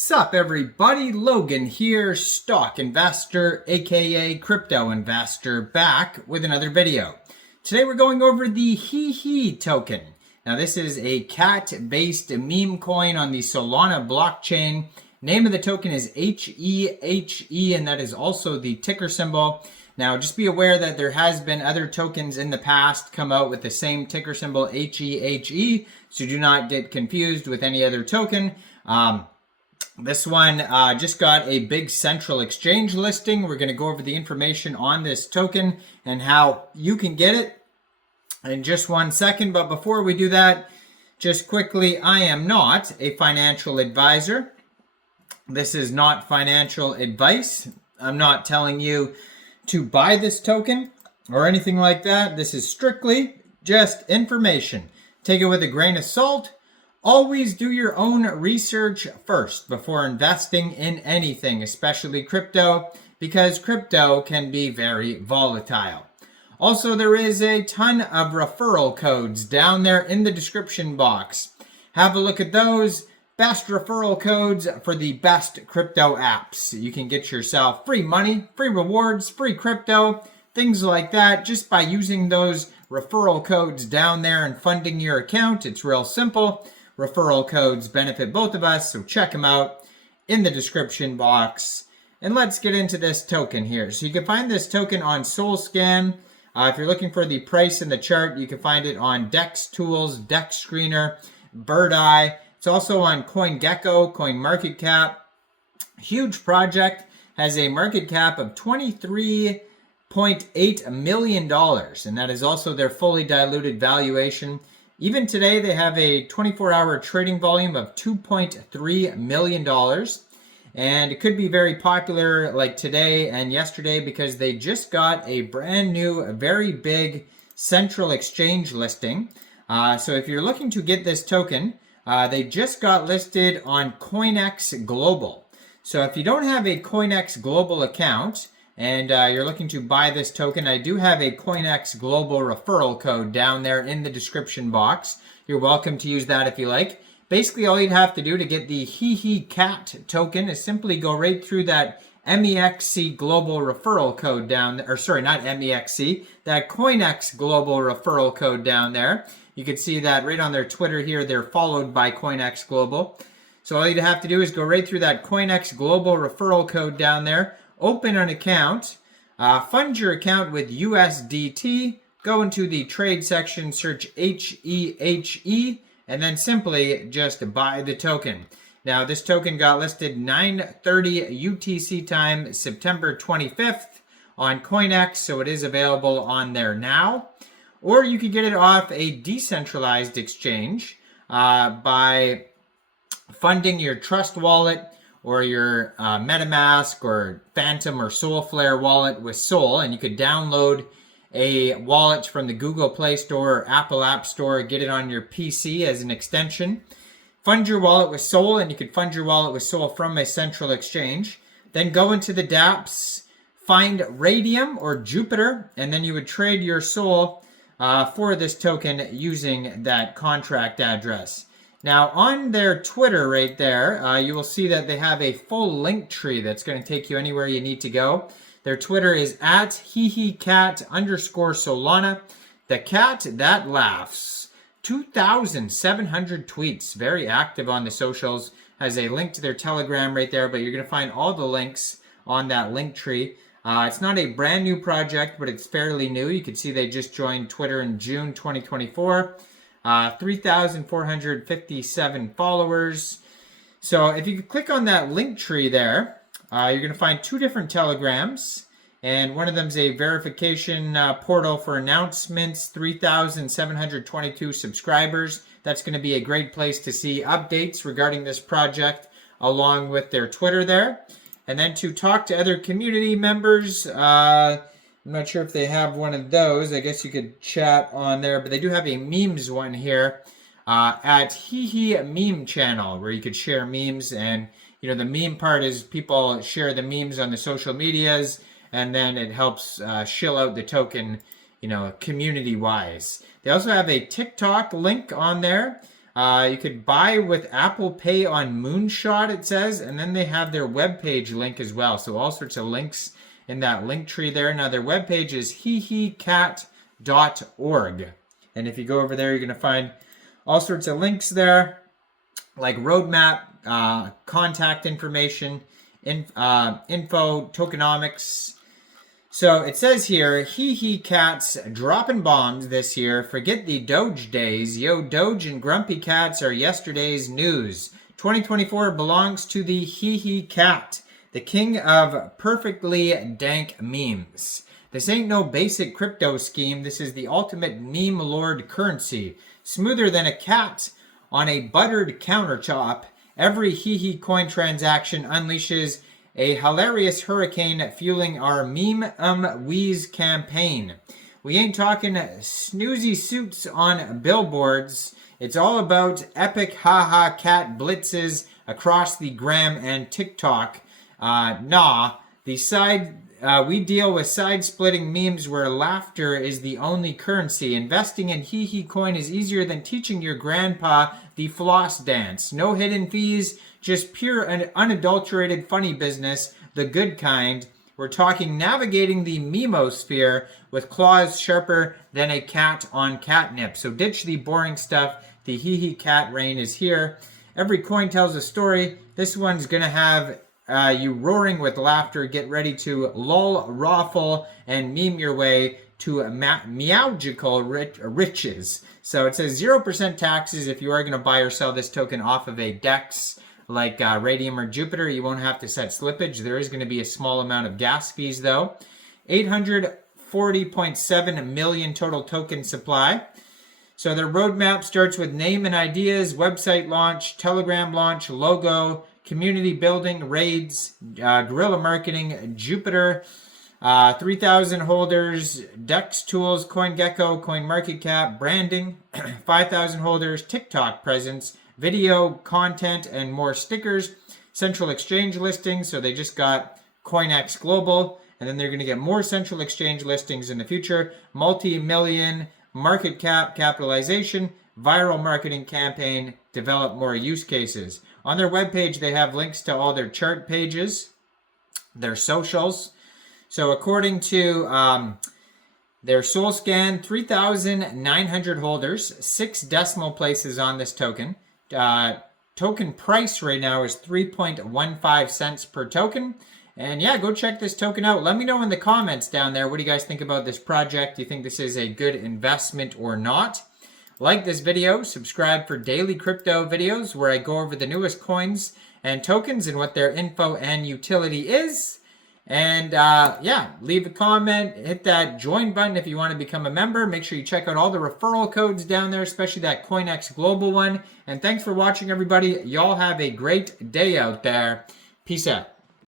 Sup everybody, Logan here, stock investor aka crypto investor, back with another video. Today we're going over the Hehe token. Now this is a cat-based meme coin on the Solana blockchain. Name of the token is HEHE, and that is also the ticker symbol. Now just be aware that there has been other tokens in the past come out with the same ticker symbol HEHE, so do not get confused with any other token. This one just got a big central exchange listing. We're going to go over the information on this token and how you can get it in just 1 second. But before we do that, just quickly, I am not a financial advisor. This is not financial advice. I'm not telling you to buy this token or anything like that. This is strictly just information. Take it with a grain of salt. Always do your own research first before investing in anything, especially crypto, because crypto can be very volatile. Also, there is a ton of referral codes down there in the description box. Have a look at those. Best referral codes for the best crypto apps. You can get yourself free money, free rewards, free crypto, things like that, just by using those referral codes down there and funding your account. It's real simple. Referral codes benefit both of us, so check them out in the description box. And let's get into this token here. So you can find this token on SolScan. If you're looking for the price in the chart, you can find it on Dex Tools, Dex Screener, Bird Eye. It's also on CoinGecko, CoinMarketCap. Huge project, has a market cap of $23.8 million, and that is also their fully diluted valuation. Even today, they have a 24-hour trading volume of $2.3 million. And it could be very popular like today and yesterday because they just got a brand new, very big central exchange listing. So if you're looking to get this token, they just got listed on Coinex Global. So if you don't have a Coinex Global account, and you're looking to buy this token, I do have a Coinex Global referral code down there in the description box. You're welcome to use that if you like. Basically, all you'd have to do to get the Hehe Cat token is simply go right through that MEXC Global referral code down there, or sorry, not MEXC, that Coinex Global referral code down there. You can see that right on their Twitter here, they're followed by Coinex Global. So all you'd have to do is go right through that Coinex Global referral code down there, open an account, fund your account with USDT, go into the trade section, search HEHE, and then simply just buy the token. Now, this token got listed 9:30 UTC time, September 25th on Coinex, so it is available on there now. Or you could get it off a decentralized exchange by funding your Trust wallet, or your MetaMask or Phantom or Soulflare wallet with Sol, and you could download a wallet from the Google Play Store or Apple App Store, get it on your PC as an extension. Fund your wallet with Sol, and you could fund your wallet with Sol from a central exchange. Then go into the dApps, find Raydium or Jupiter, and then you would trade your Sol for this token using that contract address. Now, on their Twitter right there, you will see that they have a full link tree that's going to take you anywhere you need to go. Their Twitter is at HeheCat_Solana. The cat that laughs. 2,700 tweets. Very active on the socials. Has a link to their Telegram right there, but you're going to find all the links on that link tree. It's not a brand new project, but it's fairly new. You can see they just joined Twitter in June 2024. 3,457 followers. So if you click on that link tree there, you're going to find two different telegrams, and one of them is a verification portal for announcements, 3,722 subscribers. That's going to be a great place to see updates regarding this project along with their Twitter there. And then to talk to other community members, I'm not sure if they have one of those. I guess you could chat on there, but they do have a memes one here at Hehe Meme Channel, where you could share memes. And you know, the meme part is people share the memes on the social medias, and then it helps shill out the token, you know, community-wise. They also have a TikTok link on there. You could buy with Apple Pay on Moonshot, it says, and then they have their webpage link as well. So all sorts of links in that link tree there. Now their webpage is hehecat.org. And if you go over there, you're going to find all sorts of links there, like roadmap, contact information, info, tokenomics. So it says here, Hehe Cats dropping bombs this year. Forget the Doge days. Yo, Doge and Grumpy Cats are yesterday's news. 2024 belongs to the Hehe Cat, the king of perfectly dank memes. This ain't no basic crypto scheme. This is the ultimate meme lord currency. Smoother than a cat on a buttered countertop, every Hehe coin transaction unleashes a hilarious hurricane fueling our meme wheeze campaign. We ain't talking snoozy suits on billboards. It's all about epic haha cat blitzes across the gram and TikTok. We deal with side-splitting memes where laughter is the only currency. Investing in Hehe coin is easier than teaching your grandpa the floss dance. No hidden fees, just pure and unadulterated funny business, the good kind. We're talking navigating the memosphere with claws sharper than a cat on catnip. So ditch the boring stuff. The Hehe cat reign is here. Every coin tells a story. This one's going to have you roaring with laughter. Get ready to lull, raffle, and meme your way to meowgical riches. So it says 0% taxes if you are going to buy or sell this token off of a DEX like Raydium or Jupiter. You won't have to set slippage. There is going to be a small amount of gas fees though. 840.7 million total token supply. So their roadmap starts with name and ideas, website launch, Telegram launch, logo, community building, raids, guerrilla marketing, Jupiter, 3,000 holders, DEX tools, CoinGecko, CoinMarketCap, branding, 5,000 holders, TikTok presence, video, content, and more stickers, central exchange listings. So they just got Coinex Global, and then they're going to get more central exchange listings in the future, multi-million market cap capitalization, viral marketing campaign, develop more use cases. On their webpage, they have links to all their chart pages, their socials. So according to their Soul Scan, 3,900 holders, 6 decimal places on this token. Token price right now is 3.15 cents per token. And yeah, go check this token out. Let me know in the comments down there, what do you guys think about this project? Do you think this is a good investment or not? Like this video, subscribe for daily crypto videos where I go over the newest coins and tokens and what their info and utility is. And yeah, leave a comment, hit that join button if you want to become a member. Make sure you check out all the referral codes down there, especially that Coinex Global one. And thanks for watching, everybody. Y'all have a great day out there. Peace out.